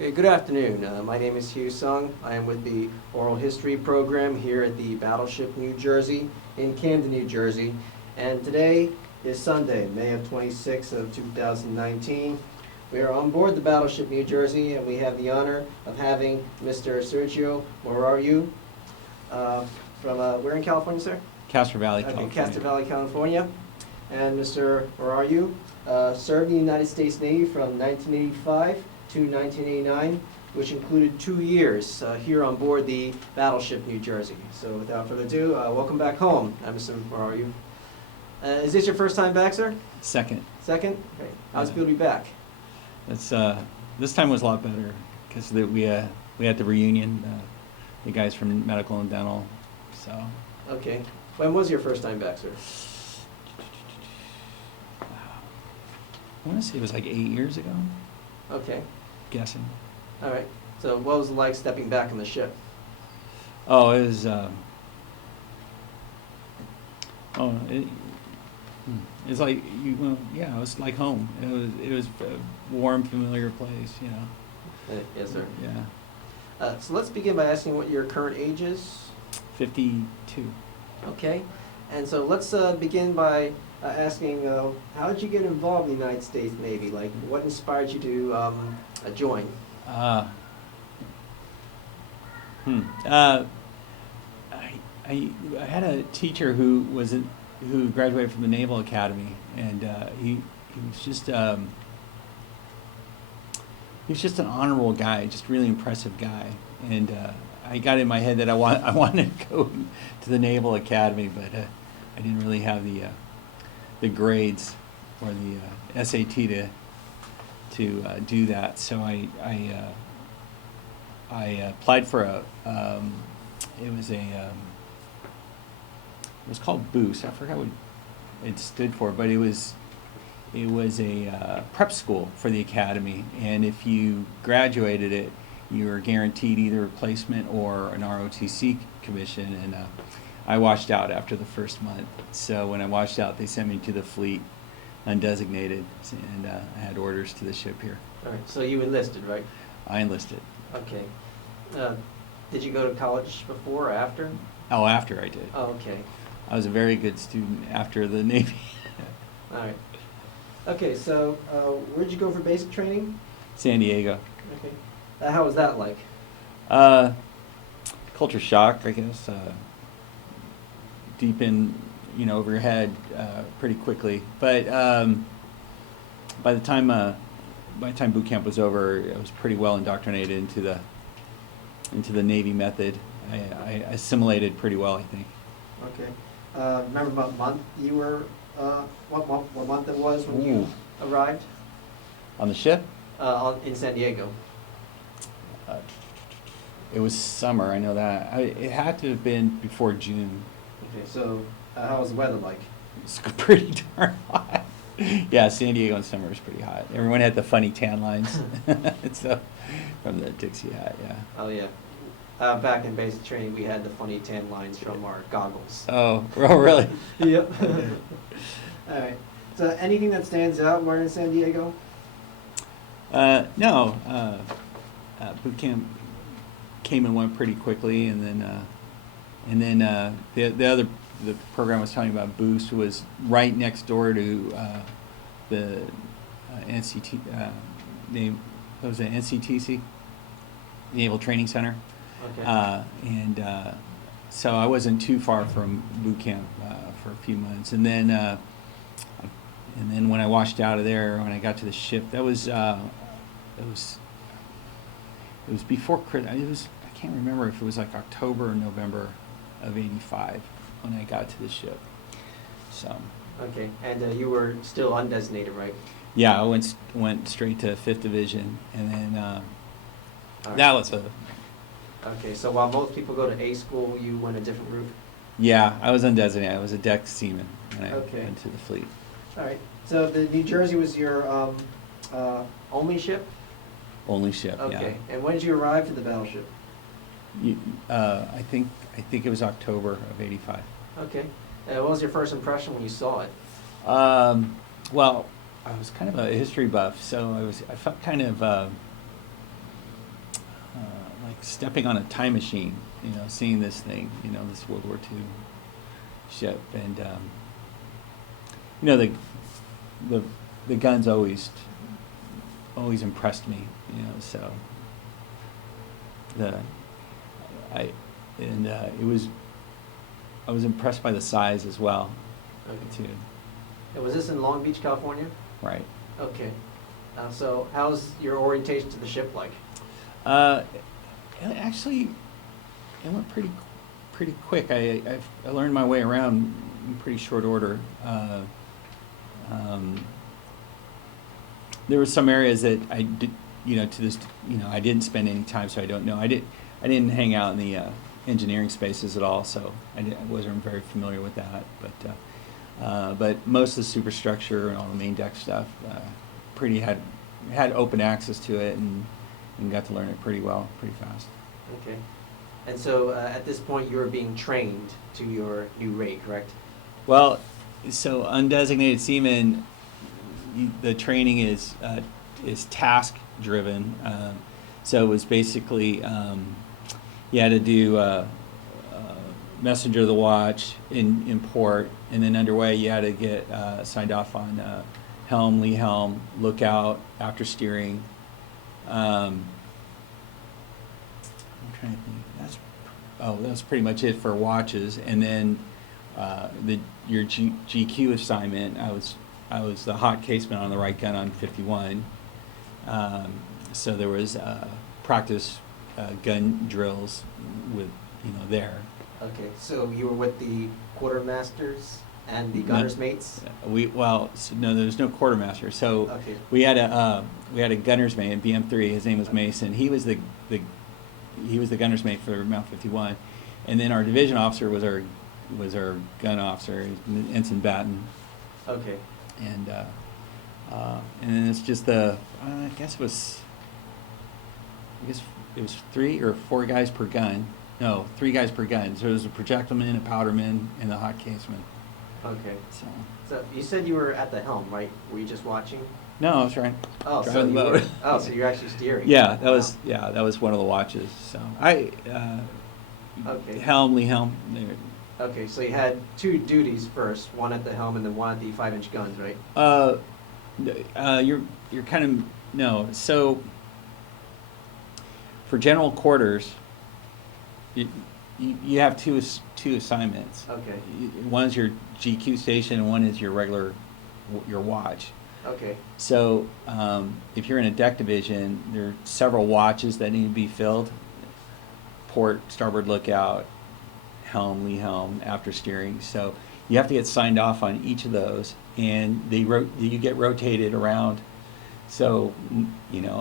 Okay, good afternoon. My name is Hugh Sung. I am with the Oral History program here at the Battleship, New Jersey, in Camden, New Jersey. And today is Sunday, May of 26th of 2019. We are on board the Battleship, New Jersey, and we have the honor of having Mr. Sergio Morariu from, where in California, sir? Castro Valley, Okay, California. Castro Valley, California. And Mr. Morariu served in the United States Navy from 1985 to 1989, which included 2 years here on board the Battleship New Jersey. So without further ado, welcome back home, Mr. Morariu. Is this your first time back, sir? Second. Second? Okay. How's it feel to be back? That's this time was a lot better because we had the reunion, the guys from medical and dental. So. Okay. When was your first time back, sir? I want to say it was like 8 years ago. Okay. Guessing. All right. So what was it like stepping back on the ship? Oh, it was. It's like yeah, it was like home. It was a warm, familiar place, you know. Yes, sir. Yeah. So let's begin by asking what your current age is. 52. Okay. And so let's begin by asking, how did you get involved in the United States Navy? Like, what inspired you to join? I had a teacher who graduated from the Naval Academy, and he was just an honorable guy, just really impressive guy, and I got in my head that I wanted to go to the Naval Academy, but I didn't really have the grades or the SAT to do that. So I applied for it was called Boost. I forgot what it stood for, but it was a prep school for the academy, and if you graduated it, you were guaranteed either a placement or an ROTC commission, and I washed out after the first month. So when I washed out, they sent me to the fleet undesignated, and I had orders to the ship here. All right. So you enlisted, right? I enlisted. Okay. Did you go to college before or after? Oh, after I did. Oh, okay. I was a very good student after the Navy. All right. Okay. So where'd you go for basic training? San Diego. Okay. How was that like? Culture shock, I guess. Deep in, over your head pretty quickly. But by the time boot camp was over, I was pretty well indoctrinated into the Navy method. I assimilated pretty well, I think. Okay. Remember what month you were? What month it was when you arrived? On the ship? In San Diego. It was summer, I know that. It had to have been before June. Okay, so how was the weather like? It's pretty darn hot. Yeah, San Diego in summer is pretty hot. Everyone had the funny tan lines. So, from the Dixie hat, yeah. Oh, yeah. Back in basic training, we had the funny tan lines from our goggles. Oh, really? Yep. All right. So anything that stands out while you're in San Diego? No. Boot camp came and went pretty quickly, and then the program I was telling you about, Boost, was right next door to the NCT NCTC, Naval Training Center. Okay. So I wasn't too far from boot camp for a few months, and then when I washed out of there, when I got to the ship, it was before Christmas. I can't remember if it was like October or November of '85 when I got to the ship. So. Okay, and you were still undesignated, right? Yeah, I went straight to 5th Division, and then Right. that was a. Okay, so while most people go to A school, you went a different route? Yeah, I was undesignated. I was a deck seaman when I Okay. went to the fleet. All right. So the New Jersey was your only ship? Only ship, Okay. And when did you arrive to the battleship? yeah. I think it was October of '85. Okay. What was your first impression when you saw it? Well, I was kind of a history buff, so I felt kind of like stepping on a time machine, seeing this thing, this World War II ship, and the guns always impressed me, so I was impressed by the size as well, too. And was this in Long Beach, California? Right. Okay. So how's your orientation to the ship like? Actually, it went pretty quick. I learned my way around in pretty short order. There were some areas that I did, I didn't spend any time, so I don't know. I didn't hang out in the engineering spaces at all, so I wasn't very familiar with that. But most of the superstructure and all the main deck stuff, had open access to it and got to learn it pretty well, pretty fast. Okay. And so at this point, you were being trained to your new rate, correct? Well, so undesignated seaman, the training is task driven. So it was basically you had to do messenger of the watch in port, and then underway you had to get signed off on helm, lee helm, lookout, after steering. I'm trying to think. That's pretty much it for watches, and then your GQ assignment. I was the hot caseman on the right gun on 51. So there was practice gun drills with there. Okay, so you were with the quartermasters and the gunner's mates? No, there was no quartermaster. So okay. we had a gunner's mate in BM3. His name was Mason. He was the gunner's mate for Mount 51, and then our division officer was our gun officer, Ensign Batten. Okay. And then it's just I guess it was 3 or 4 guys per gun. No, 3 guys per gun. So it was a projectileman, a powderman, and the hot caseman. Okay. So you said you were at the helm, right? Were you just watching? No, I was driving the boat. So you're actually steering. Yeah, that was one of the watches. So okay. Helm, lee helm. Okay, so you had 2 duties first, one at the helm and then one at the 5-inch guns, right? You're kind of no. So for general quarters, you have two assignments. Okay. One is your GQ station, and one is your watch. Okay. So if you're in a deck division, there are several watches that need to be filled: port, starboard lookout, helm, lee helm, after steering. So you have to get signed off on each of those, and you get rotated around. So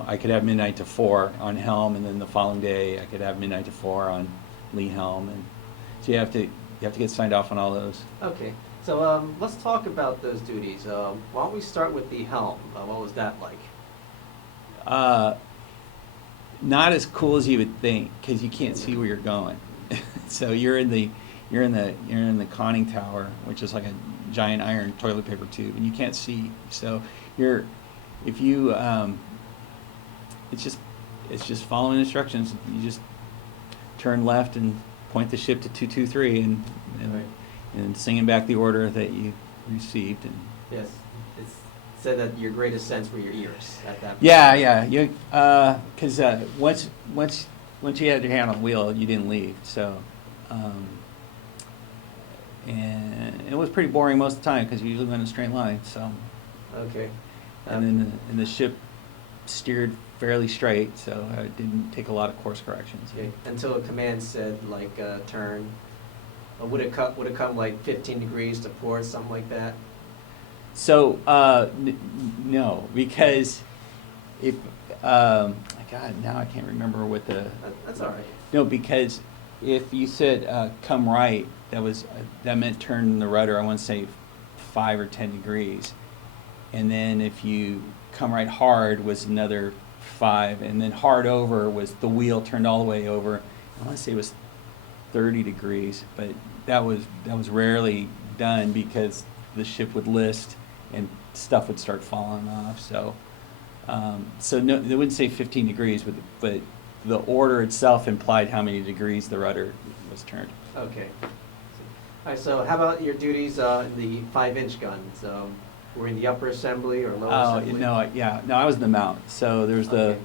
I could have midnight to 4 on helm, and then the following day I could have midnight to 4 on lee helm, and so you have to get signed off on all those. Okay. So let's talk about those duties. Why don't we start with the helm? What was that like? Not as cool as you would think, because you can't see where you're going. So you're in the conning tower, which is like a giant iron toilet paper tube, and you can't see. So it's just following instructions. You just turn left and point the ship to 223 Right. and singing back the order that you received. And Yes, it's said that your greatest sense were your ears at that point. yeah. Because once you had your hand on the wheel, you didn't leave. So, and it was pretty boring most of the time because you usually went in a straight line. So, Okay. and then the ship steered fairly straight, so it didn't take a lot of course corrections. Okay. Until a command said like turn. Would it come like 15 degrees to port, something like that? So no, because if God, now I can't remember what That's all right. no, because if you said come right, that meant turn the rudder. I want to say 5 or 10 degrees, and then if you come right hard was another 5, and then hard over was the wheel turned all the way over. I want to say it was 30 degrees, but that was rarely done because the ship would list and stuff would start falling off. So no, they wouldn't say 15 degrees, but the order itself implied how many degrees the rudder was turned. Okay. All right, so how about your duties in the 5-inch guns? Were in the upper assembly or lower Oh, assembly? no, I was in the mount. So Okay.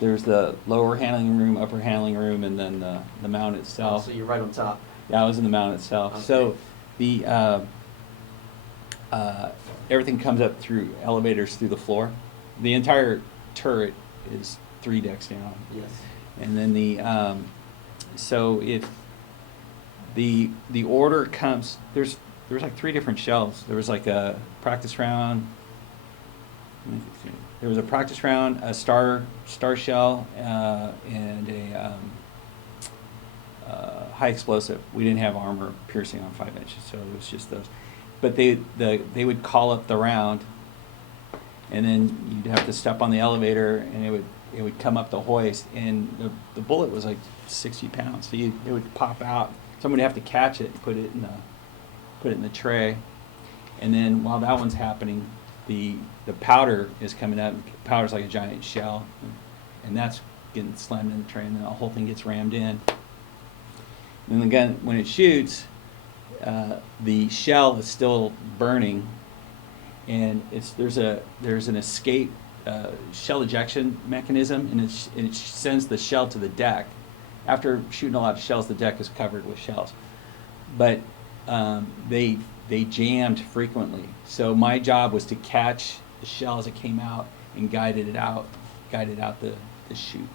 there's the lower handling room, upper handling room, and then the mount Oh, itself. so you're right on top. Yeah, I was in the mount itself. Okay. So the everything comes up through elevators through the floor. The entire turret is 3 decks down, Yes. and then so if the order comes, there's like 3 different shells. There was like a practice round. There was a practice round, a star shell, and a high explosive. We didn't have armor piercing on 5 inches, so it was just those. But they would call up the round, and then you'd have to step on the elevator, and it would come up the hoist, and the bullet was like 60 pounds, so it would pop out. Someone would have to catch it and put it in the tray, and then while that one's happening, the powder is coming up. Powder's like a giant shell, and that's getting slammed in the tray, and then the whole thing gets rammed in. And the gun, when it shoots, the shell is still burning, and there's an escape shell ejection mechanism, and it sends the shell to the deck. After shooting a lot of shells, the deck is covered with shells, but they jammed frequently. So my job was to catch the shell as it came out and guide it out the chute.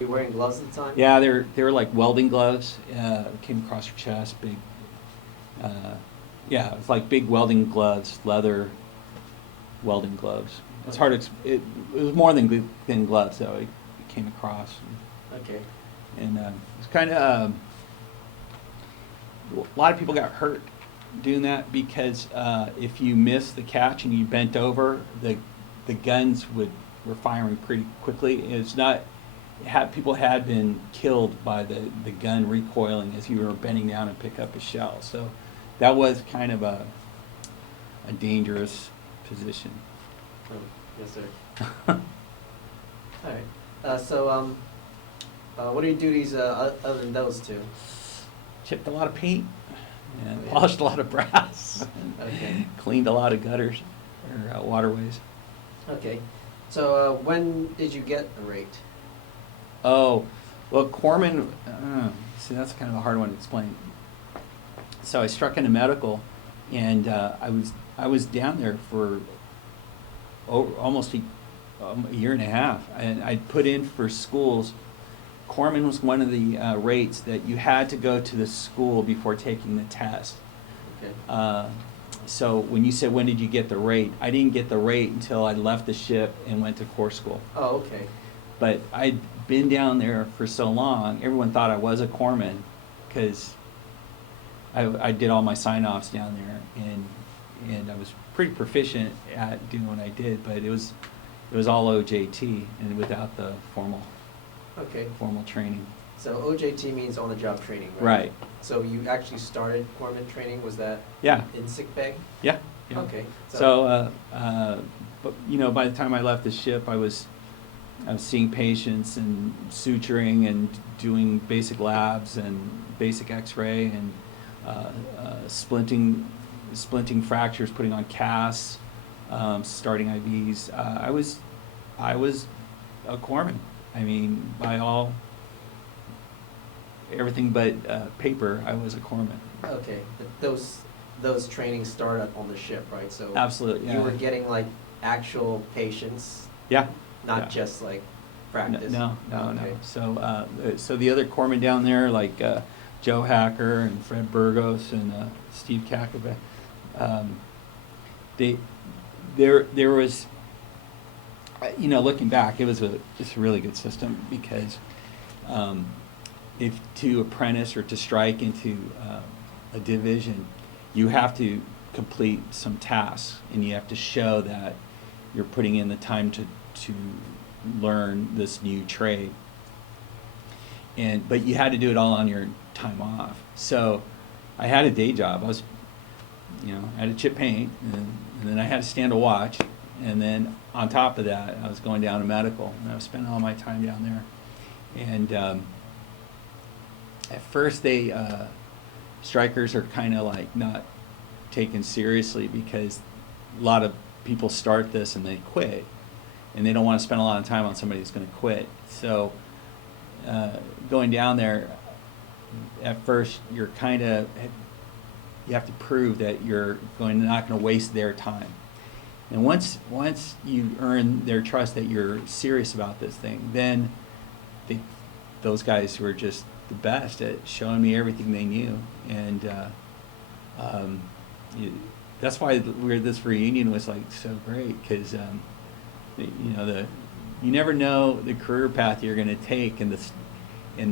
You wearing gloves at the time? Yeah, they were like welding gloves. Came across your chest, big. Yeah, it's like big welding gloves, leather welding gloves. It's hard to. It was more than thin gloves, though. It came across. Okay. And it's kind of. A lot of people got hurt doing that because if you missed the catch and you bent over, the guns were firing pretty quickly. It's not. People had been killed by the gun recoiling as you were bending down and pick up a shell. So that was kind of a dangerous position. Oh, yes, sir. All right. So, what are your duties other than those two? Chipped a lot of paint and Oh, yeah. polished a lot of brass. Okay. Cleaned a lot of gutters or waterways. Okay. So, when did you get a rate? Oh, well, corpsman, see, that's kind of a hard one to explain. So I struck into medical, and I was down there for almost a year and a half, and I put in for schools. Corpsman was one of the rates that you had to go to the school before taking the test. Okay. So when you said, when did you get the rate? I didn't get the rate until I left the ship and went to corps school. Oh, okay. But I'd been down there for so long, everyone thought I was a corpsman because I did all my sign-offs down there, and I was pretty proficient at doing what I did, but it was all OJT and without the formal Okay. training. So OJT means on-the-job training, right? Right. So you actually started corpsman training. Was that Yeah. in sick bay? Yeah. Yeah. Okay. So, but by the time I left the ship, I was seeing patients and suturing and doing basic labs and basic X-ray and splinting fractures, putting on casts, starting IVs. I was a corpsman. I mean, by everything but paper, I was a corpsman. Okay. But those trainings started on the ship, right? So Absolutely. Yeah. you were getting like actual patients, Yeah. not Yeah. just like practice. No. Okay. So the other corpsmen down there, like Joe Hacker and Fred Burgos and Steve Kakabay, there was, looking back, it's a really good system because if to apprentice or to strike into a division, you have to complete some tasks and you have to show that you're putting in the time to learn this new trade. But you had to do it all on your time off. So I had a day job. I was, I had to chip paint, and then I had to stand a watch, and then on top of that, I was going down to medical, and I was spending all my time down there. And at first strikers are kind of like not taken seriously because a lot of people start this and they quit, and they don't want to spend a lot of time on somebody who's going to quit. So going down there, at first you have to prove that you're not going to waste their time. And once you earn their trust that you're serious about this thing, then those guys were just the best at showing me everything they knew. And that's why this reunion was like so great, because you never know the career path you're going to take, and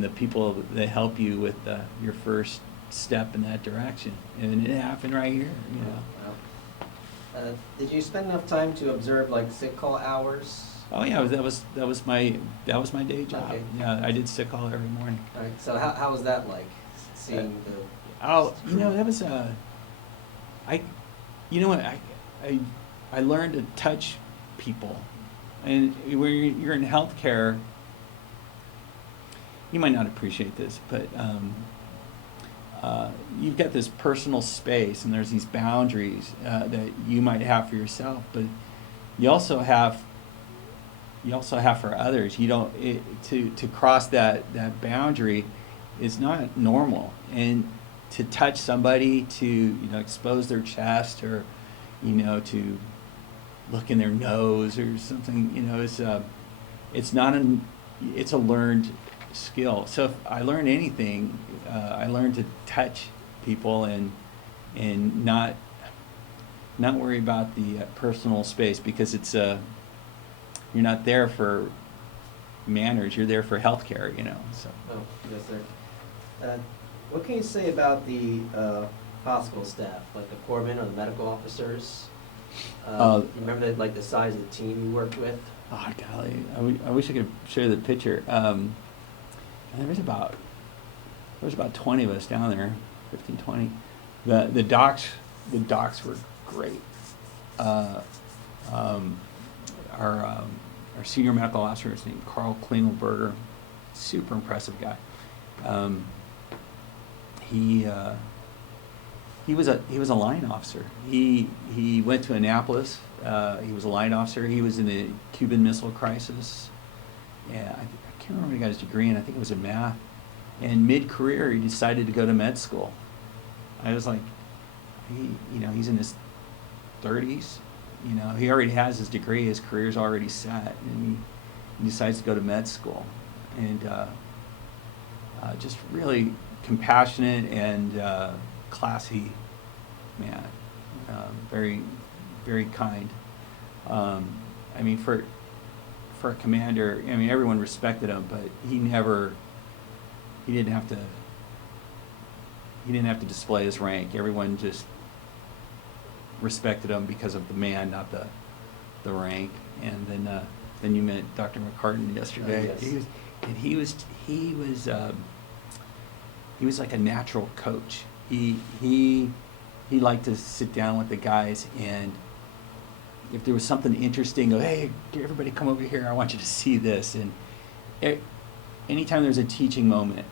the people that help you with your first step in that direction. And it happened right here. Did you spend enough time to observe like sick call hours? Oh yeah, that was my day job. Okay. Yeah, I did sick call every morning. All right. So how was that like, seeing the? Oh, that was I learned to touch people, and when you're in healthcare, you might not appreciate this, but you've got this personal space, and there's these boundaries that you might have for yourself, but you also have for others. You don't to cross that boundary is not normal, and to touch somebody, to expose their chest, or to look in their nose or something, it's a learned skill. So if I learned anything, I learned to touch people and not worry about the personal space, because you're not there for manners, you're there for healthcare, so. Oh, yes, sir. What can you say about the hospital staff, like the corpsmen or the medical officers? You remember the size of the team you worked with? Oh golly, I wish I could show the picture. There was about 20 of us down there, 15, 20. The docs were great. Our senior medical officer is named Carl Klingelberger, super impressive guy. He was a line officer. He went to Annapolis. He was a line officer. He was in the Cuban Missile Crisis. Yeah, I can't remember when he got his degree in. I think it was in math. And mid-career, he decided to go to med school. I was like, he's in his 30s. He already has his degree. His career's already set, and he decides to go to med school. And just really compassionate and classy man. Very, very kind. For a commander, everyone respected him, but he didn't have to display his rank. Everyone just respected him because of the man, not the rank. And then you met Dr. McCartan yesterday. Yes. He was like a natural coach. He liked to sit down with the guys, and if there was something interesting, go, hey, everybody come over here, I want you to see this. And anytime there's a teaching moment,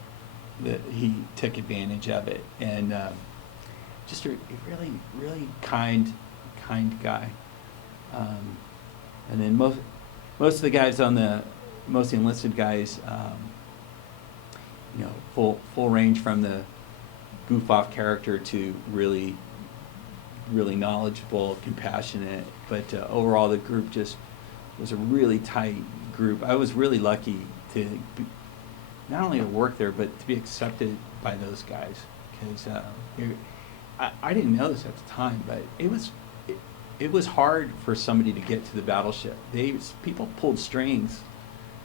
that he took advantage of it. And just a really, really kind guy. And then most of the guys most enlisted guys, full range from the goof off character to really, really knowledgeable, compassionate. But overall, the group just was a really tight group. I was really lucky to not only to work there, but to be accepted by those guys. Because I didn't know this at the time, but it was hard for somebody to get to the battleship. People pulled strings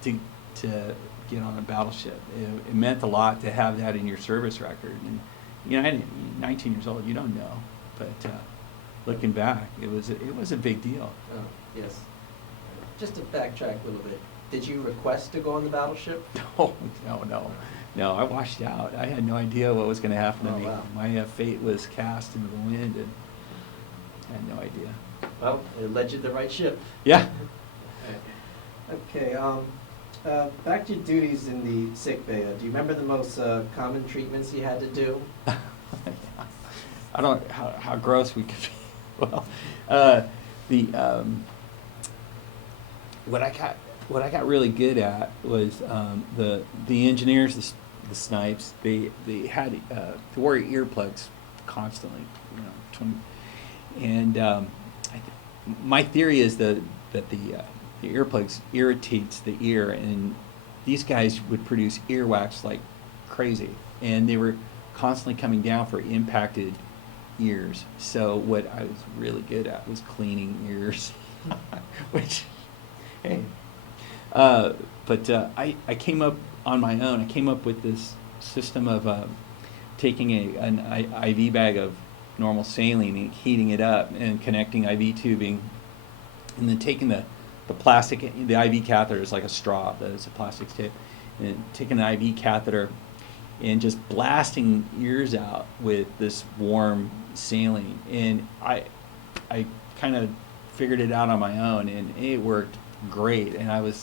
to get on a battleship. It meant a lot to have that in your service record. And 19 years old, you don't know, but looking back, it was a big deal. Oh, yes. Just to backtrack a little bit, did you request to go on the battleship? No, I washed out. I had no idea what was going to happen to me. Wow. My fate was cast into the wind, and I had no idea. Well, it led you to the right ship. Yeah. Okay. Back to your duties in the sick bay. Do you remember the most common treatments you had to do? I don't how gross we could be. Well, the what I got really good at was the engineers, the snipes. They had to wear earplugs constantly, you know. My theory is that the earplugs irritates the ear, and these guys would produce earwax like crazy, and they were constantly coming down for impacted ears. So what I was really good at was cleaning ears, which, hey. But I came up on my own. I came up with this system of taking an IV bag of normal saline and heating it up and connecting IV tubing, and then taking the plastic, the IV catheter is like a straw, that is a plastic tip, and taking an IV catheter and just blasting ears out with this warm saline. And I kind of figured it out on my own, and it worked great. And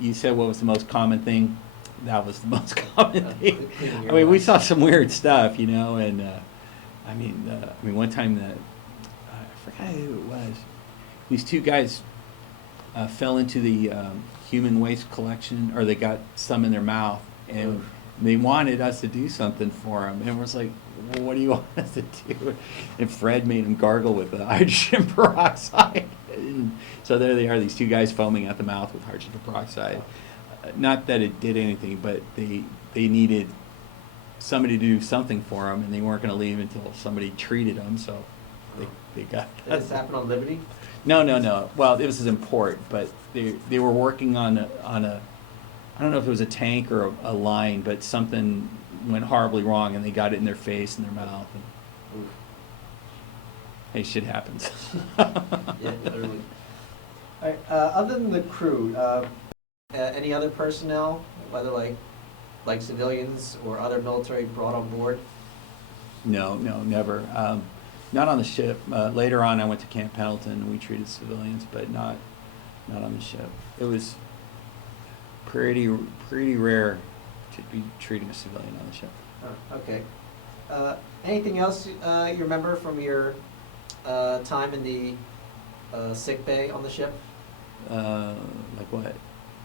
you said what was the most common thing, that was the most common thing. I mean, we saw some weird stuff, you know, and I mean, one time I forgot who it was. These two guys fell into the human waste collection, or they got some in their mouth, and they wanted us to do something for them, and we're like, well, what do you want us to do? And Fred made them gargle with hydrogen peroxide. And so there they are, these two guys foaming at the mouth with hydrogen peroxide. Not that it did anything, but they needed somebody to do something for them, and they weren't going to leave until somebody treated them. So they got. Did this happen on Liberty? No. Well, it was in port, but they were working on a I don't know if it was a tank or a line, but something went horribly wrong, and they got it in their face and their mouth. And, hey, shit happens. Yeah, literally. All right, other than the crew, any other personnel, whether like civilians or other military, brought on board? No, never. Not on the ship. Later on, I went to Camp Pendleton, and we treated civilians, but not on the ship. It was pretty rare to be treating a civilian on the ship. Oh, okay. Anything else you remember from your time in the sick bay on the ship? Like what?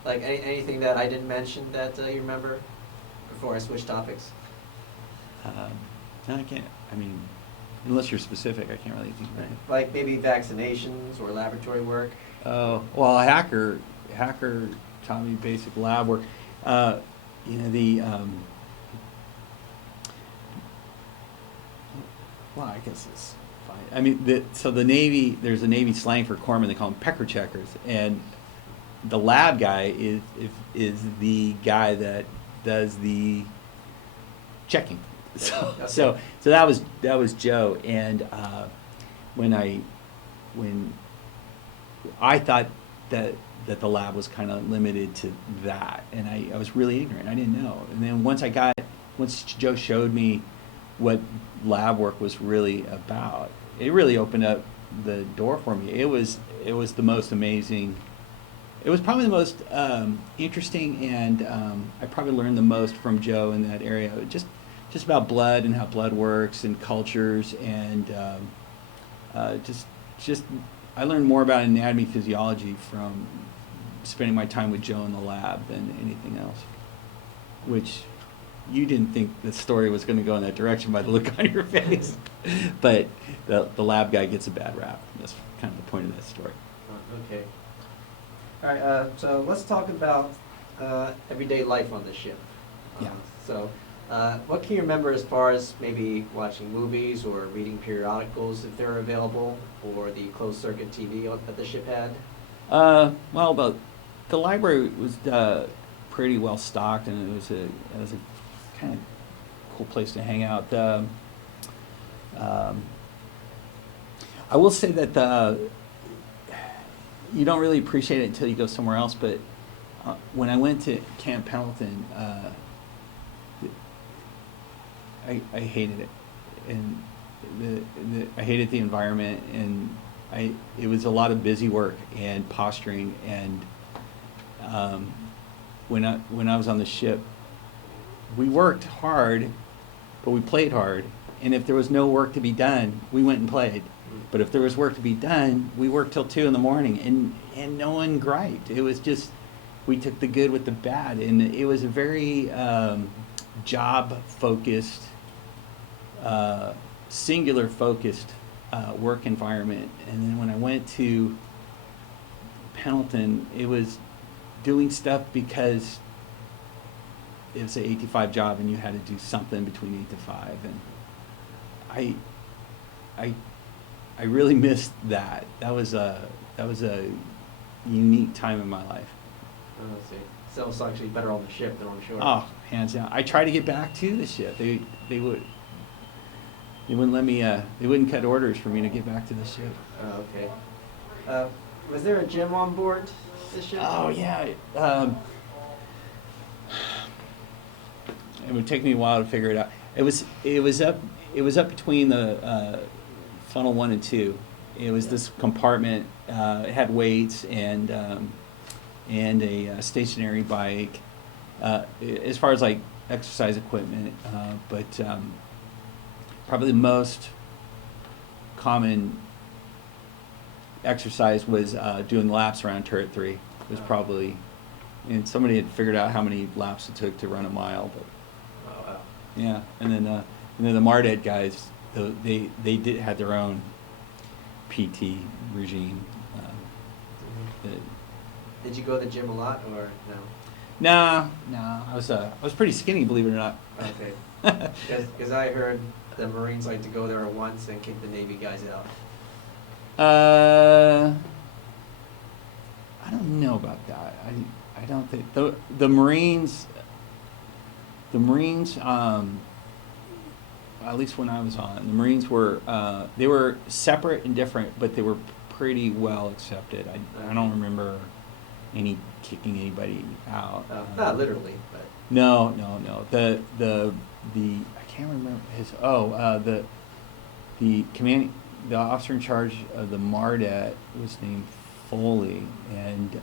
Like anything that I didn't mention that you remember before I switch topics? No, I can't. I mean, unless you're specific, I can't really think of it. Like maybe vaccinations or laboratory work? Oh, well, a hacker taught me basic lab work. You know, well, I guess it's fine. I mean, so the Navy, there's a Navy slang for corpsmen, they call them pecker checkers, and the lab guy is the guy that does the checking. So that was Joe, and when I thought that the lab was kind of limited to that, and I was really ignorant. I didn't know. And then once Joe showed me what lab work was really about, it really opened up the door for me. It was the most amazing. It was probably the most interesting, and I probably learned the most from Joe in that area. Just about blood and how blood works and cultures, and just I learned more about anatomy, physiology from spending my time with Joe in the lab than anything else. Which you didn't think the story was going to go in that direction by the look on your face, but the lab guy gets a bad rap. That's kind of the point of that story. Okay. All right. So let's talk about everyday life on the ship. Yeah. So. What can you remember as far as maybe watching movies or reading periodicals if they're available, or the closed circuit TV that the ship had? Well, the library was pretty well stocked, and it was a kind of cool place to hang out. I will say that you don't really appreciate it until you go somewhere else, but when I went to Camp Pendleton, I hated it, and I hated the environment, and it was a lot of busy work and posturing, and when I was on the ship, we worked hard, but we played hard. And if there was no work to be done, we went and played. But if there was work to be done, we worked till 2 a.m. and no one griped. It was just, we took the good with the bad, and it was a very job-focused, singular-focused work environment. And then when I went to Pendleton, it was doing stuff because it was an 8 to 5 job, and you had to do something between 8 to 5, and I really missed that. That was a unique time in my life. Oh, I see. So it's actually better on the ship than on shore. Oh, hands down. I tried to get back to the ship. They wouldn't let me. They wouldn't cut orders for me to get back to the ship. Oh, okay. Was there a gym on board this ship? Oh yeah. It would take me a while to figure it out. It was up between the funnel 1 and 2. It was this compartment. It had weights and a stationary bike. As far as like exercise equipment, but probably the most common exercise was doing laps around turret 3. It was probably, and somebody had figured out how many laps it took to run a mile. But Oh, wow. yeah, and then the Mardet guys, they had their own PT regime. Did you go to the gym a lot, or no? No, I was pretty skinny, believe it or not. Okay. Because I heard the Marines like to go there once and kick the Navy guys out. I don't know about that. I don't think the Marines. At least when I was on, the Marines were they were separate and different, but they were pretty well accepted. I don't remember any kicking anybody out. Not literally, but. No. The I can't remember his. The officer in charge of the Mardet was named Foley, and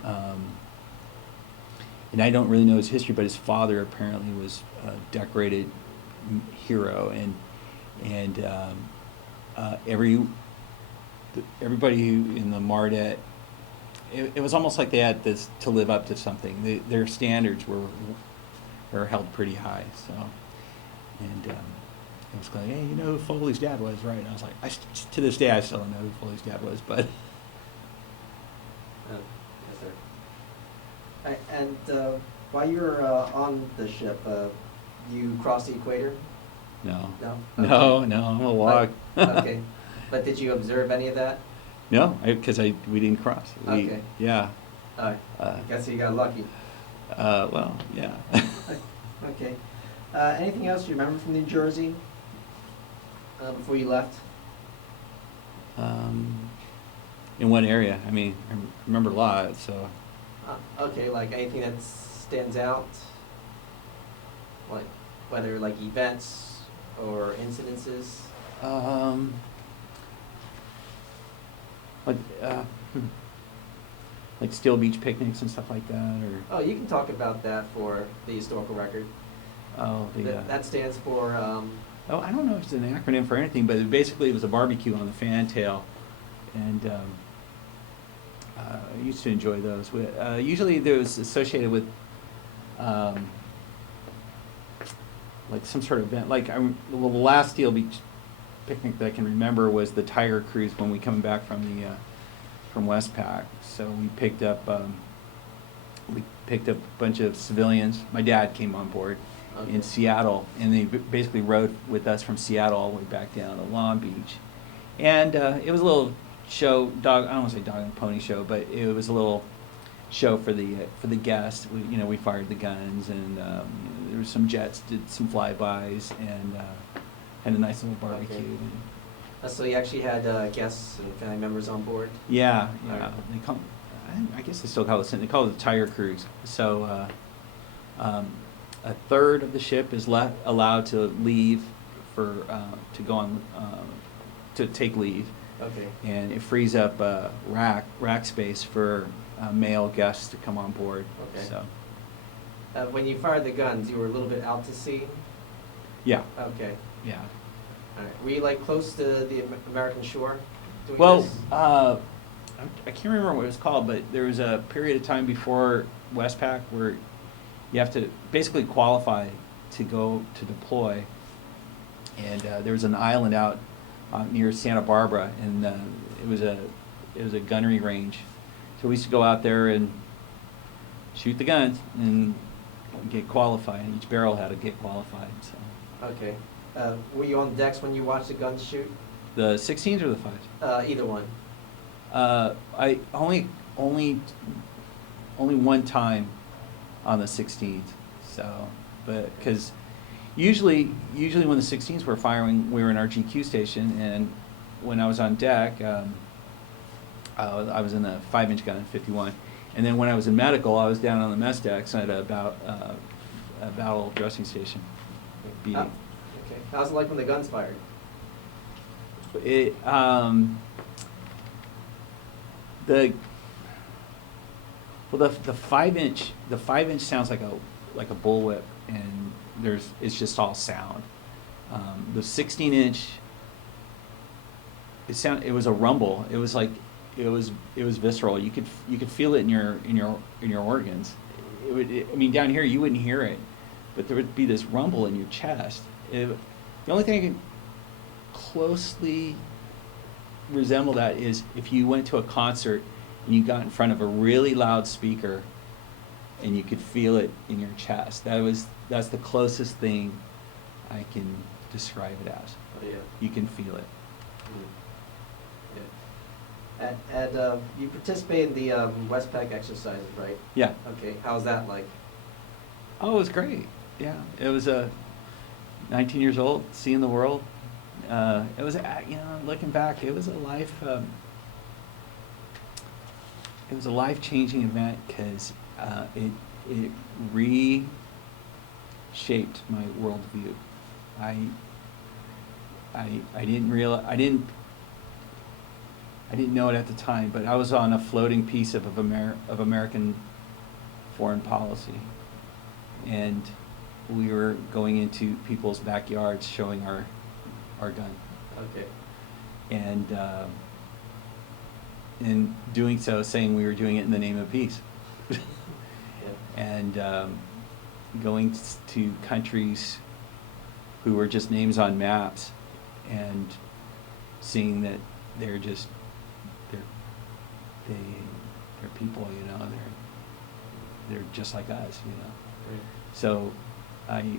I don't really know his history, but his father apparently was a decorated hero, and everybody in the Mardet, it was almost like they had this to live up to something. Their standards were held pretty high. So, and it was like, hey, you know who Foley's dad was, right? And I was like, to this day, I still don't know who Foley's dad was, but. Yes, sir. And while you were on the ship, you crossed the equator? No. No? No, I'm gonna walk. Okay. But did you observe any of that? No, because we didn't cross. Okay. Yeah. I guess you got lucky. Well, yeah. Okay. Anything else you remember from New Jersey before you left? In what area? I mean, I remember a lot, so. Okay, like anything that stands out? Like, whether like events or incidences? Like, like Steel Beach picnics and stuff like that, or. Oh, you can talk about that for the historical record. Oh, That stands for. Oh, I don't know if it's an acronym for anything, but basically it was a barbecue on the fantail, and I used to enjoy those. Usually there was associated with like some sort of event. Like the last Steel Beach picnic that I can remember was the Tiger Cruise when we coming back from Westpac. So we picked up a bunch of civilians. My dad came on board. Okay. In Seattle, and they basically rode with us from Seattle all the way back down to Long Beach, and it was a little show. I don't want to say dog and pony show, but it was a little show for the guests. We fired the guns, and there was some jets, did some flybys, and had a nice little barbecue. Okay. So you actually had guests and family members on board? Yeah. Right. They call. I guess they still call it. They call it the Tiger Cruise. So. A third of the ship is allowed to leave to go on to take leave, Okay. and it frees up rack space for male guests to come on board. Okay. So, When you fired the guns, you were a little bit out to sea? yeah, Okay. yeah. All right. Were you like close to the American shore doing Well, this? I can't remember what it was called, but there was a period of time before Westpac where you have to basically qualify to go to deploy. And there was an island out near Santa Barbara, and it was a gunnery range. So we used to go out there and shoot the guns and get qualified. Each barrel had to get qualified. So Okay. Were you on decks when you watched the guns shoot? the 16s or the 5s? Either one. I only one time on the 16th. So, but because usually when the 16s were firing, we were in our GQ station, and when I was on deck, I was in the 5-inch gun, 51, and then when I was in medical, I was down on the mess decks at a battle dressing station. BD. Okay. How's it like when the gun's fired? The 5-inch sounds like a bullwhip, and it's just all sound. The 16-inch, it was a rumble. It was like it was visceral. You could feel it in your organs. I mean, down here you wouldn't hear it, but there would be this rumble in your chest. The only thing I can closely resemble that is if you went to a concert and you got in front of a really loud speaker and you could feel it in your chest. That's the closest thing I can describe it as. Oh, yeah. You can feel it. Yeah. And you participate in the Westpac exercises, right? Yeah. Okay. How's that like? Oh, it was great. Yeah, it was 19 years old, seeing the world. It was, looking back, it was a life-changing event because it reshaped my worldview. I didn't realize, I didn't know it at the time, but I was on a floating piece of American foreign policy, and we were going into people's backyards showing our gun. Okay. And in doing so, saying we were doing it in the name of peace. Yeah. And going to countries who were just names on maps and seeing that they're people, they're just like us, Right. So I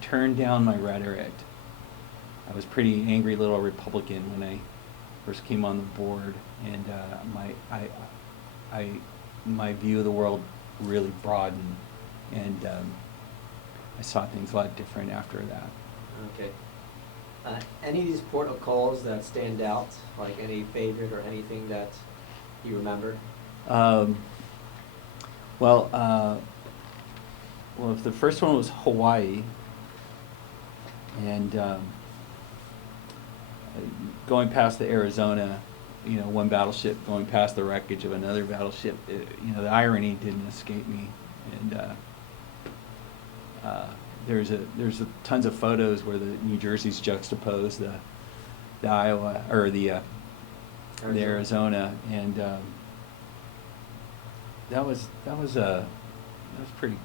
turned down my rhetoric. I was pretty angry little Republican when I first came on the board, and my view of the world really broadened, and I saw things a lot different after that. Okay. Any of these protocols that stand out, like any favorite or anything that you remember? Well, if the first one was Hawaii, and going past the Arizona, one battleship going past the wreckage of another battleship, the irony didn't escape me, and there's tons of photos where the New Jersey's juxtaposed the Iowa or the Arizona, and that was pretty.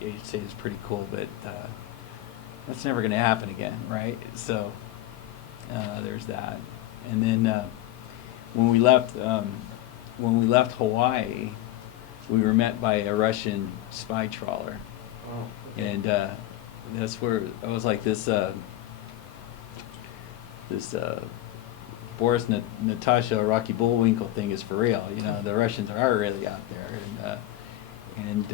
You'd say it's pretty cool, but that's never going to happen again, right? So there's that, and then when we left Hawaii, we were met by a Russian spy trawler. Oh, okay. And that's where I was like, this Boris Natasha Rocky Bullwinkle thing is for real. The Russians are really out there, and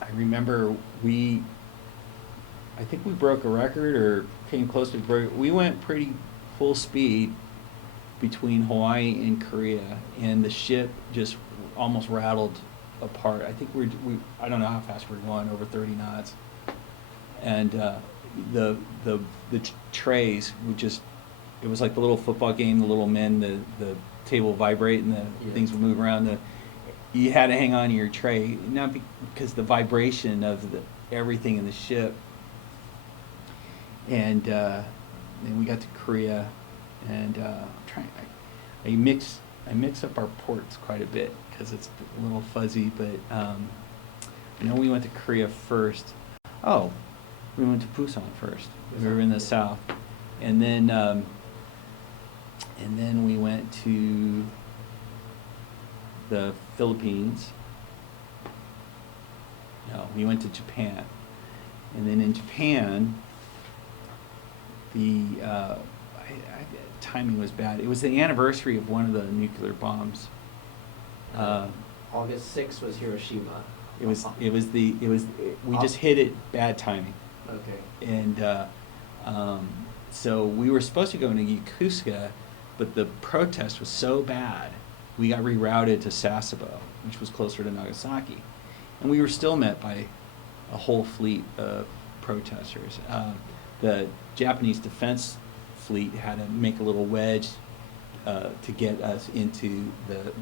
I remember I think we broke a record or came close to break. We went pretty full speed between Hawaii and Korea, and the ship just almost rattled apart. I think I don't know how fast we're going, over 30 knots, and the trays would just it was like the little football game, the little men, the table would vibrate and the Yeah. things would move around. You had to hang on to your tray, not because the vibration of everything in the ship. And then we got to Korea, and I mix up our ports quite a bit because it's a little fuzzy. But I know we went to Korea first. Oh, we went to Busan first. We were in the south, and then we went to the Philippines. No, we went to Japan, and then in Japan, the timing was bad. It was the anniversary of one of the nuclear bombs. August 6th was Hiroshima. We just hit it bad timing. Okay. And so we were supposed to go into Yokosuka, but the protest was so bad, we got rerouted to Sasebo, which was closer to Nagasaki. And we were still met by a whole fleet of protesters. The Japanese defense fleet had to make a little wedge to get us into the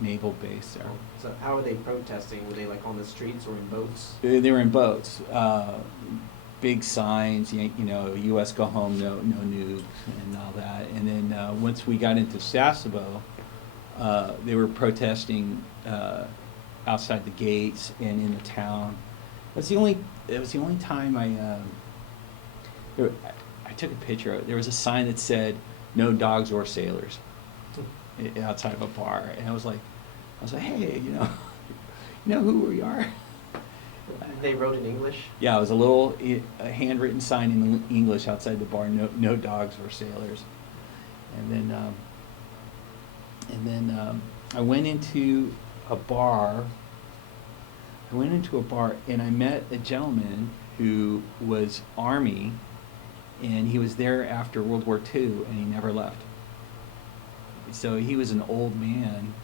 naval base there. So how were they protesting? Were they like on the streets or in boats? They were in boats. Big signs, you know, U.S. go home, no nukes, and all that. And then once we got into Sasebo, they were protesting outside the gates and in the town. It was the only time I took a picture of it. There was a sign that said "No dogs or sailors" outside of a bar, and I was like, hey, you know who we are. They wrote in English? Yeah, it was a handwritten sign in English outside the bar, no dogs or sailors. And then I went into a bar. And I met a gentleman who was Army, and he was there after World War II, and he never left. So he was an old man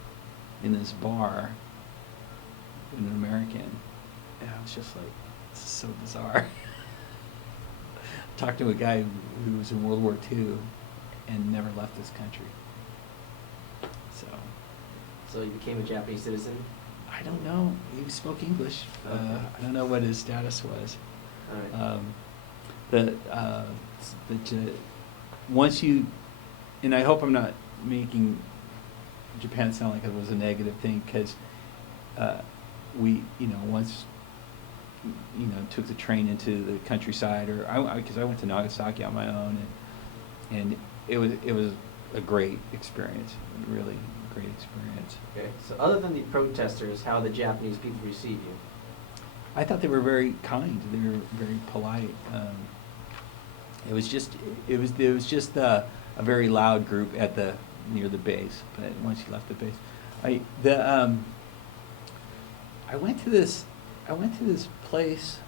in this bar, an American. And I was just like, this is so bizarre. Talked to a guy who was in World War II and never left this country. So you became a Japanese citizen? I don't know. He spoke English. I don't know what his status was. All right. Once you, and I hope I'm not making Japan sound like it was a negative thing, because once took the train into the countryside, because I went to Nagasaki on my own, and it was a great experience, really great experience. Okay. So other than the protesters, how did the Japanese people receive you? I thought they were very kind. They were very polite. It was just a very loud group near the base. But once you left the base, I went to this place.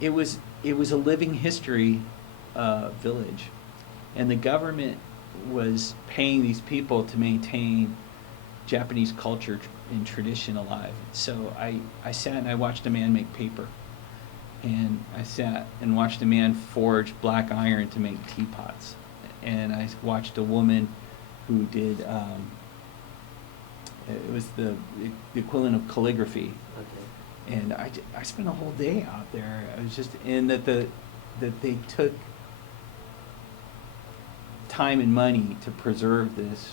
It was a living history village, and the government was paying these people to maintain Japanese culture and tradition alive. So I sat and I watched a man make paper, and I sat and watched a man forge black iron to make teapots, and I watched a woman who did it was the equivalent of calligraphy. Okay. And I spent a whole day out there. I was just that they took time and money to preserve this,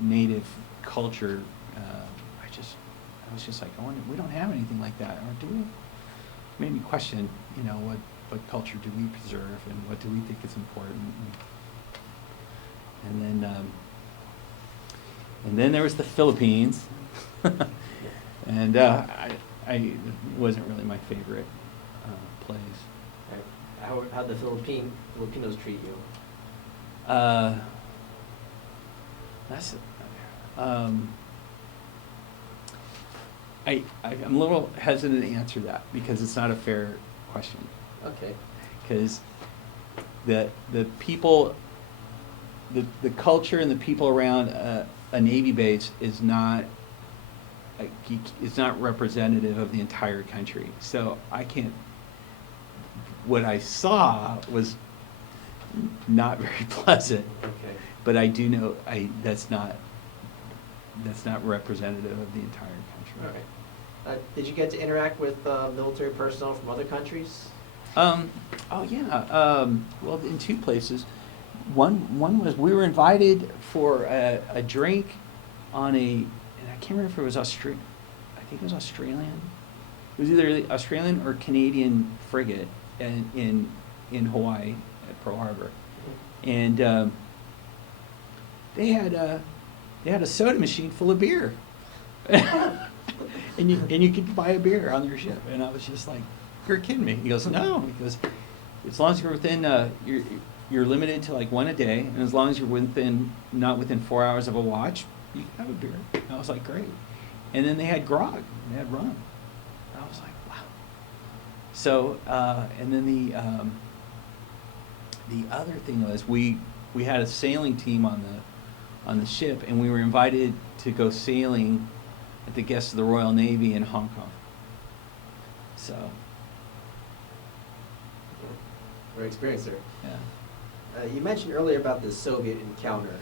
native culture. I was just like, I wonder, we don't have anything like that, or do we? It made me question, what culture do we preserve, and what do we think is important? And then there was the Philippines, and I wasn't really my favorite place. Right. How'd the Filipinos treat you? I'm a little hesitant to answer that because it's not a fair question. Okay. Because the people, the culture and the people around a Navy base is not representative of the entire country. So I can't. what I saw was not very pleasant. Okay. But I do know that's not representative of the entire All country. right. Did you get to interact with military personnel from other countries? Oh yeah. Well, in two places. One was we were invited for a drink on and I can't remember if it was I think it was Australian. It was either the Australian or Canadian frigate in Hawaii at Pearl Harbor, and they had a soda machine full of beer, and you could buy a beer on their ship, and I was just like, "You're kidding me?" He goes, "No," he goes, "as long as you're within you're limited to like one a day, and as long as you're not within 4 hours of a watch, you can have a beer." And I was like, "Great," and then they had grog, they had rum. I was like, "Wow." So and then the other thing was we had a sailing team on the ship, and we were invited to go sailing at the Guest of the Royal Navy in Hong Kong. So, Great experience there. yeah. You mentioned earlier about the Soviet encounter.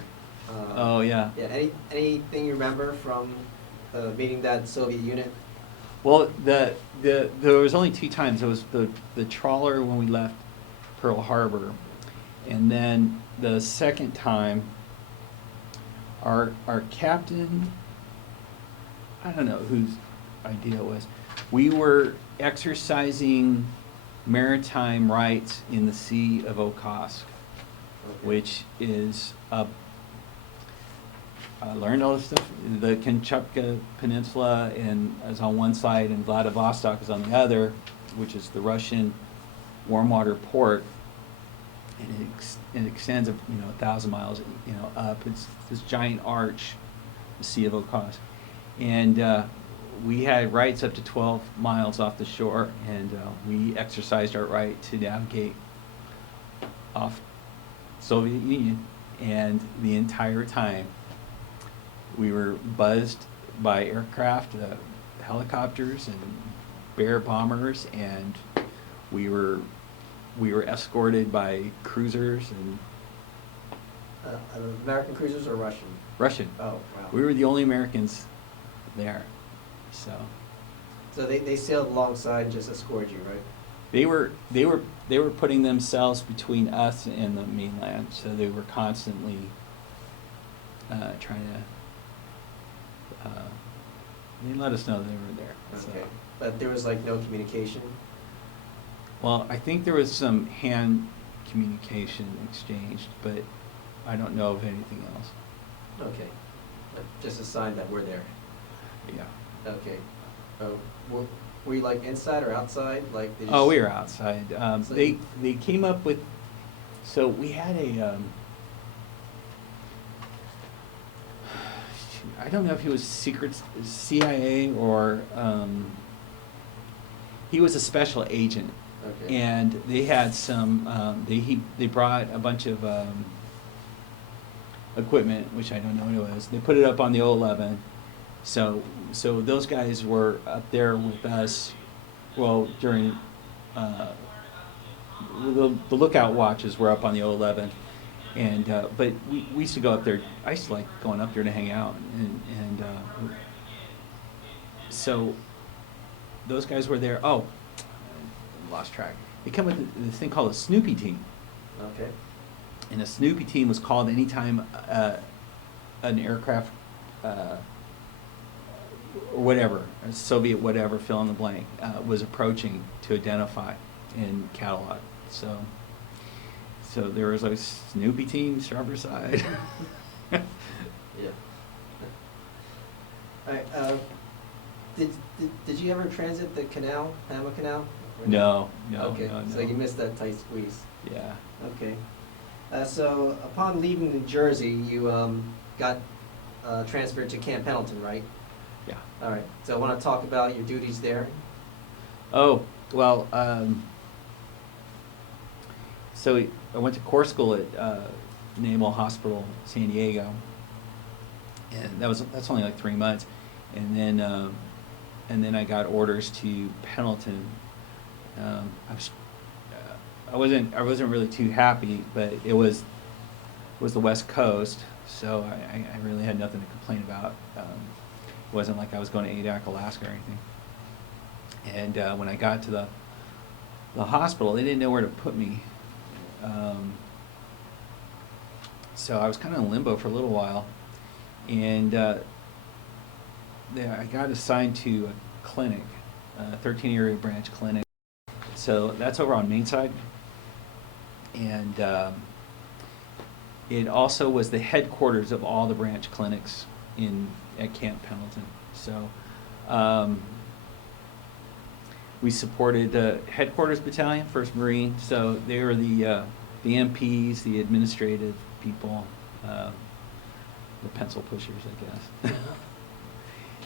Oh yeah. Yeah. Anything you remember from meeting that Soviet unit? Well, there was only two times. There was the trawler when we left Pearl Harbor, and then the second time, our captain, I don't know whose idea it was. We were exercising maritime rights in the Sea of Okhotsk, Okay. which is I learned all this stuff. The Kamchatka Peninsula is on one side, and Vladivostok is on the other, which is the Russian warm water port, and it extends 1,000 miles up. It's this giant arch, the Sea of Okhotsk, and we had rights up to 12 miles off the shore, and we exercised our right to navigate off Soviet Union, and the entire time we were buzzed by aircraft, helicopters, and Bear bombers, and we were escorted by cruisers and American cruisers or Russian? Russian. Oh, wow. We were the only Americans there, so So they sailed alongside and just escorted you, right? they were putting themselves between us and the mainland, so they were constantly trying to. They let us know they were there. So. Okay. But there was like no communication? Well, I think there was some hand communication exchanged, but I don't know of anything else. Okay. Just a sign that we're there. Yeah. Okay. Were you like inside or outside? Like they just... Oh, we were outside. So- They came up with. So we had a. I don't know if he was secret CIA or he was a special agent, Okay. and they had some. They brought a bunch of equipment, which I don't know what it was. They put it up on the 011. So those guys were up there with us. Well, during the lookout watches were up on the 011. And but we used to go up there. I used to like going up there to hang out, and so those guys were there. Oh, I lost track. They come with this thing called a Snoopy team, Okay. and a Snoopy team was called anytime an aircraft or whatever, a Soviet whatever, fill in the blank, was approaching to identify and catalog. So there was like Snoopy team, starboard side. Yeah. All right. Did you ever transit the canal, Panama Canal? Or No. Okay. No. So you missed that tight squeeze. Yeah. Okay. So upon leaving New Jersey, you got transferred to Camp Pendleton, right? Yeah. All right. So I want to talk about your duties there. Oh, well, so I went to core school at Naval Hospital, San Diego, and that's only like 3 months, and then I got orders to Pendleton. I was I wasn't really too happy, but it was the West Coast, so I really had nothing to complain about. It wasn't like I was going to Adak, Alaska or anything. And when I got to the hospital, they didn't know where to put me. So I was kind of in limbo for a little while, and I got assigned to a clinic, a 13 area branch clinic. So that's over on Main Side, and it also was the headquarters of all the branch clinics at Camp Pendleton. So we supported the headquarters battalion, 1st Marine. So they were the MPs, the administrative people, the pencil pushers, I guess.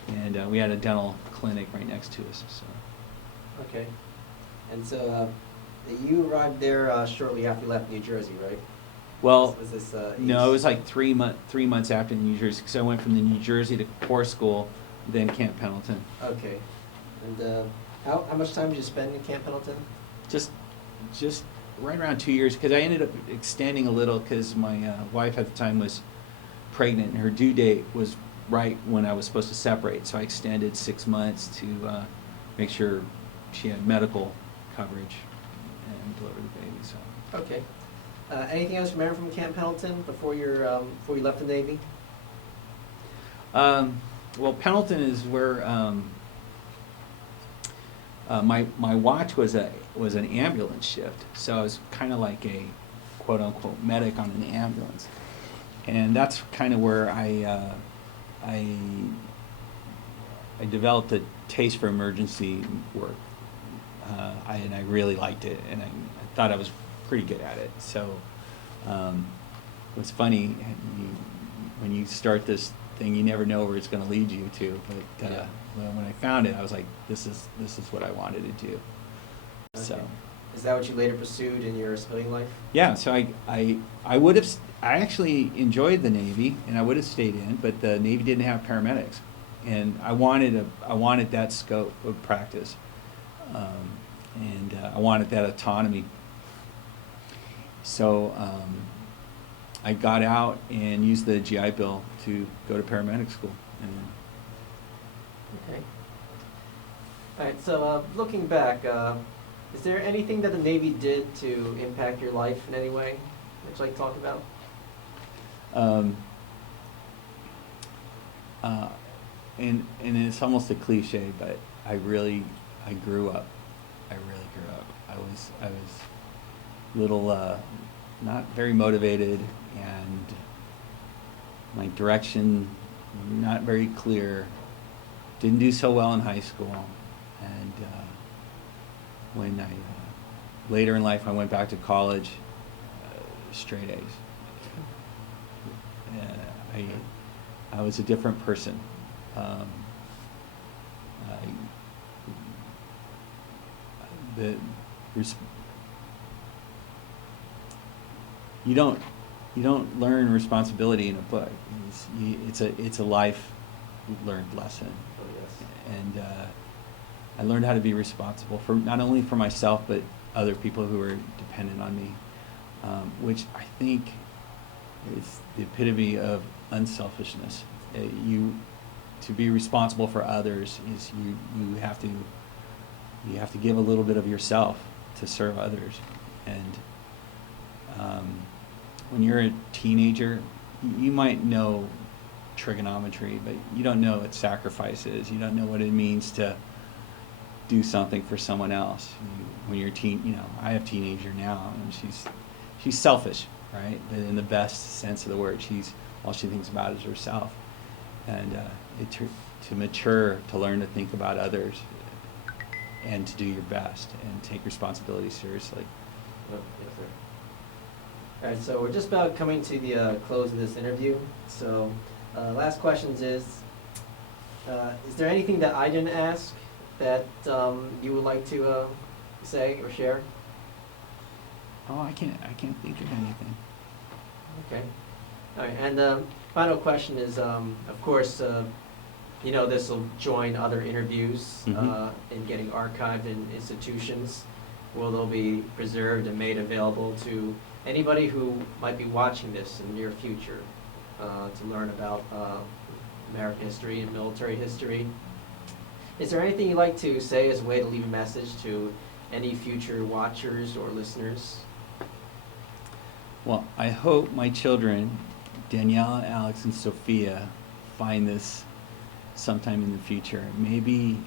And we had a dental clinic right next to us. So. Okay. And so you arrived there shortly after you left New Jersey, right? Well, was this, no, it was like 3 months after New Jersey, because I went from the New Jersey to Corps School, then Camp Pendleton. Okay. And how much time did you spend in Camp Pendleton? Just right around 2 years, because I ended up extending a little, because my wife at the time was pregnant, and her due date was right when I was supposed to separate, so I extended 6 months to make sure she had medical coverage and deliver the baby. So. Okay. Anything else you remember from Camp Pendleton before you left the Navy? Well, Pendleton is where my watch was an ambulance shift, so I was kind of like a quote unquote medic on an ambulance, and that's kind of where I developed a taste for emergency work. And I really liked it, and I thought I was pretty good at it. So what's funny, when you start this thing, you never know where it's going to lead you to. But Yeah. when I found it, I was like, this is what I wanted to do. Okay. So. Is that what you later pursued in your civilian life? Yeah, so I would have, I actually enjoyed the Navy, and I would have stayed in, but the Navy didn't have paramedics, and I wanted that scope of practice, and I wanted that autonomy. So I got out and used the GI Bill to go to paramedic school. And Okay. All right. So looking back, is there anything that the Navy did to impact your life in any way that you'd like to talk about? And it's almost a cliche, but I grew up. I was little, not very motivated, and my direction not very clear. Didn't do so well in high school, and when later in life I went back to college, straight A's. I was a different person. You don't learn responsibility in a book. It's a life learned lesson. Oh, yes. And I learned how to be responsible for not only for myself but other people who are dependent on me, which I think is the epitome of unselfishness. To be responsible for others is you have to give a little bit of yourself to serve others. And when you're a teenager, you might know trigonometry, but you don't know what sacrifice is. You don't know what it means to do something for someone else. When you're I have a teenager now, and she's selfish, right? But in the best sense of the word, all she thinks about is herself. And to mature, to learn to think about others, and to do your best, and take responsibility seriously. Oh, yes, sir. All right, so we're just about coming to the close of this interview. So, last questions is there anything that I didn't ask that you would like to say or share? Oh, I can't think of anything. Okay. All right, and final question is, of course, this will join other interviews Mhm. in getting archived in institutions. where they'll be preserved and made available to anybody who might be watching this in the near future to learn about American history and military history. Is there anything you'd like to say as a way to leave a message to any future watchers or listeners? Well, I hope my children, Danielle, Alex, and Sophia, find this sometime in the future. Maybe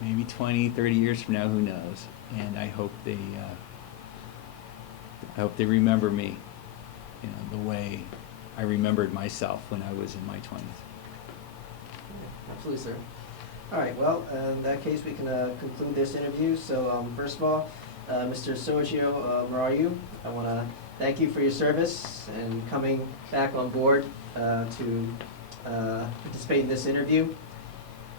20, 30 years from now, who knows? And I hope they remember me, the way I remembered myself when I was in my 20s. Absolutely, sir. All right, well, in that case, we can conclude this interview. So first of all, Mr. Sergio Morariu, I want to thank you for your service and coming back on board to participate in this interview.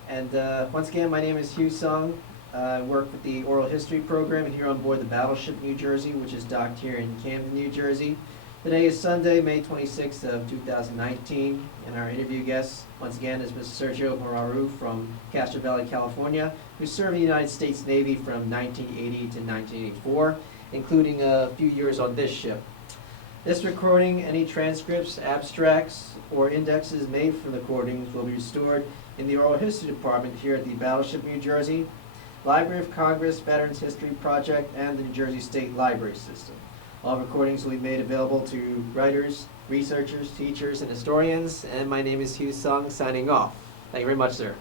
And once again, my name is Hugh Sung. I work with the Oral History program here on board the Battleship New Jersey, which is docked here in Camden, New Jersey. Today is Sunday, May 26th of 2019, and our interview guest, once again, is Mr. Sergio Morariu from Castro Valley, California, who served in the United States Navy from 1980 to 1984, including a few years on this ship. This recording, any transcripts, abstracts, or indexes made from the recordings will be stored in the Oral History Department here at the Battleship New Jersey, Library of Congress, Veterans History Project, and the New Jersey State Library System. All recordings will be made available to writers, researchers, teachers, and historians. And my name is Hugh Sung, signing off. Thank you very much, sir.